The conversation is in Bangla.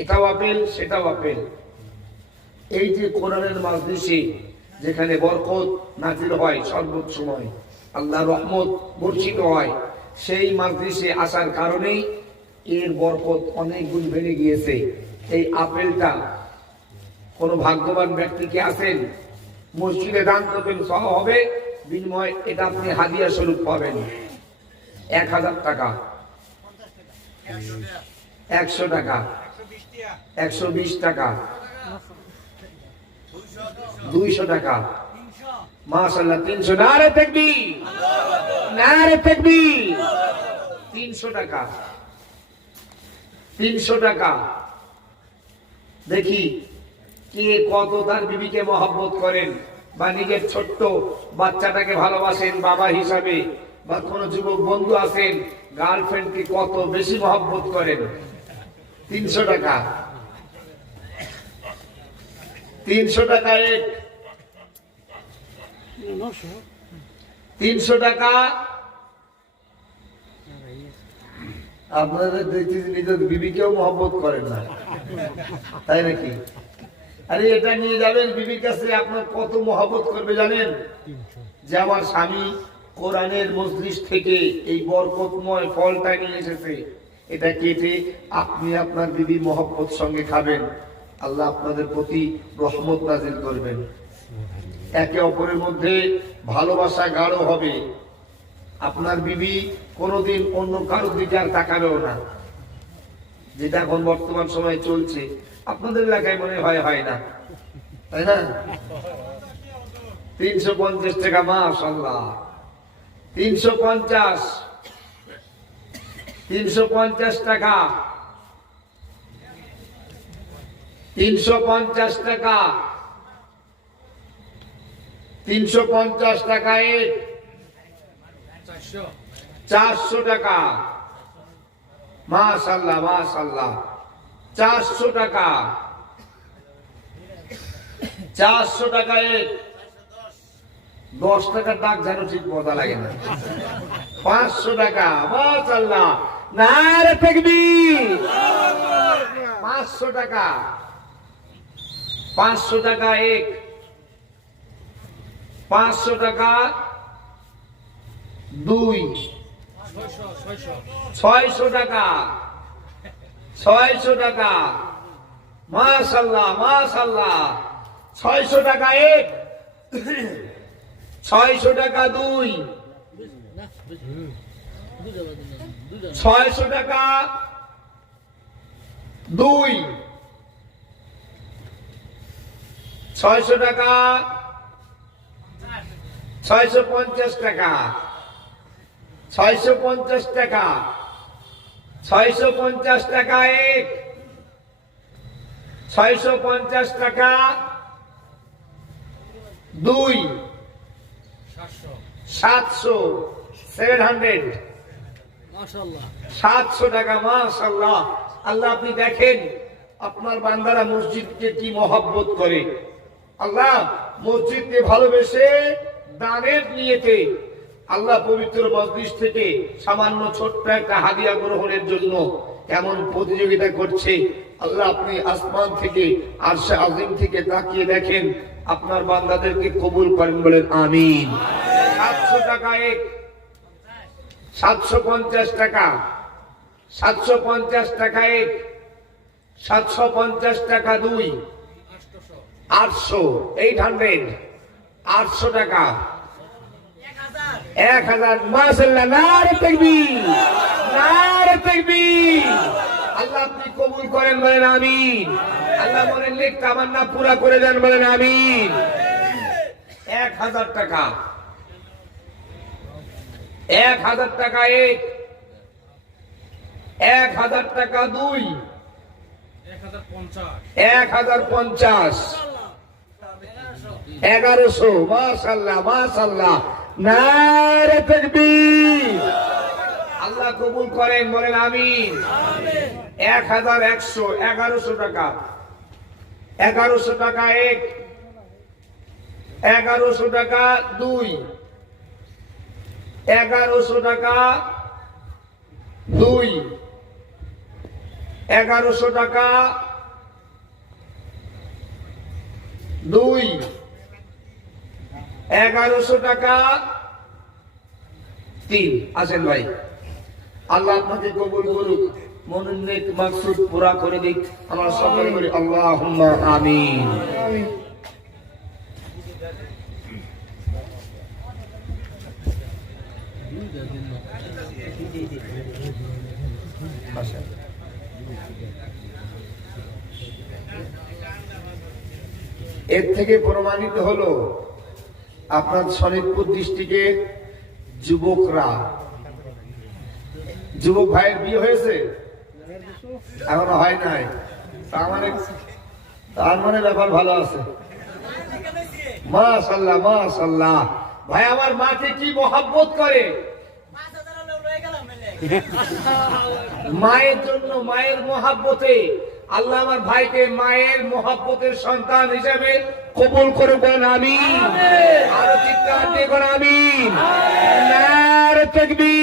এটাও আপেল সেটাও আপেল। এই যে কোরআনের মাজলিসে যেখানে বরকত নাজিল হয়, সর্বোচ্চ সময় আল্লাহর রহমত বর্ষিত হয়, সেই মাজলিসে আসার কারণেই এর বরকত অনেক গুণ বেড়ে গিয়েছে। এই আপেলটা কোন ভাগ্যবান ব্যক্তিকে আছেন, মসজিদে দান করবেন, সহ হবে, বিনিময় এটা আপনি হাদিয়া স্বরূপ পাবেন 1000 টাকা, 100 টাকা, 120 টাকা, 200 টাকা, মাশাআল্লাহ 300, নারে তাকবীর, নারে তাকবীর, 300 টাকা, 300 টাকা। দেখি কে কত তার বিবিকে মহব্বত করেন, বা নিজের ছোট্ট বাচ্চাটাকে ভালোবাসেন বাবা হিসাবে, বা কোন যুবক বন্ধু আছেন গার্লফ্রেন্ডকে কত বেশি মহব্বত করেন। 300 টাকা, 300 টাকা এক, 300 টাকা। আপনাদের দেখছি নিজের বিবিকেও মহব্বত করেন না, তাই নাকি? আরে এটা নিয়ে যাবেন বিবির কাছে, আপনার কত মহব্বত করবে জানেন? যে আমার স্বামী কোরআনের মজলিস থেকে এই বরকতময় ফলটা নিয়ে এসেছে, এটা কেটে আপনি আপনার বিবি মহব্বত সঙ্গে খাবেন, আল্লাহ আপনাদের প্রতি রহমত নাজিল করবেন। একে অপরের মধ্যে ভালোবাসা গাঢ় হবে। আপনার বিবি কোনোদিন অন্য কারোর দিকে আর তাকাবেও না, যেটা এখন বর্তমান সময়ে চলছে। আপনাদের এলাকায় মনে হয় না, তাই না? 350 টাকা, মাশাআল্লাহ, 350, 350 টাকা, 350 টাকা, 350 টাকা এক, 400 টাকা, মাশাআল্লাহ মাশাআল্লাহ, 400 টাকা, 400 টাকা এক। 10 টাকার দাগ যেন ঠিক মজা লাগে না। 500 টাকা, মাশাআল্লাহ, নারে তাকবীর। 500 টাকা, 500 টাকা এক, 500 টাকা দুই, 600 টাকা, 600 টাকা, মাশাআল্লাহ মাশাআল্লাহ, 600 টাকা এক, 600 টাকা দুই, 600 টাকা দুই, 600 টাকা, 650 টাকা, 650 টাকা, 650 টাকা এক, 650 টাকা দুই, 700, 700, 700 টাকা, মাশাআল্লাহ। আল্লাহ আপনি দেখেন আপনার বান্দারা মসজিদকে কি মহব্বত করে। আল্লাহ মসজিদকে ভালোবেসে দানের নিয়েতে আল্লাহ পবিত্র মজলিস থেকে সামান্য ছোট্ট একটা হাদিয়া গ্রহণের জন্য এমন প্রতিযোগিতা করছে। আল্লাহ আপনি আসমান থেকে, আরশে আজিম থেকে তাকিয়ে দেখেন, আপনার বান্দাদেরকে কবুল করেন, বলেন আমিন। 700 টাকা এক, 750 টাকা, 750 টাকা এক, 750 টাকা দুই, 800, 800, 800 টাকা, 1000, মাশাআল্লাহ, নারে তাকবীর, নারে তাকবীর। আল্লাহ আপনি কবুল করেন, বলেন আমিন। আল্লাহ বলেন নেক তামান্না পুরা করে দেন, বলেন আমিন। 1000 টাকা, 1000 টাকা এক, 1000 টাকা দুই, 1050, 1100, মাশাআল্লাহ মাশাআল্লাহ, নারে তাকবীর। আল্লাহ কবুল করেন, বলেন আমিন। 1100, 1100 টাকা, 1100 টাকা এক, 1100 টাকা দুই, 1100 টাকা দুই, 1100 টাকা 2 1100 টাকা 3 আসেন ভাই আল্লাহ আপনাকে কবুল করুক মনের নেক মাকসুদ পুরা করে দিক আমরা সকলে বলি আল্লাহুম্মা আমিন এর থেকে প্রমাণিত হলো আপনার শরীরপুর ডিস্ট্রিক্টে যুবকরা যুবক ভাইয়ের বিয়ে হয়েছে এখনো হয় নাই তার মানে ব্যাপার ভালো আছে মাশাআল্লাহ মাশাআল্লাহ ভাই আমার মাকে কি মহব্বত করে মায়ের জন্য মায়ের মহব্বতে আল্লাহ আমার ভাইকে মায়ের মহব্বতের সন্তান হিসেবে কবুল করে বলেন আমিন আরো চিৎকার দিয়ে বলেন আমিন নারে তাকবীর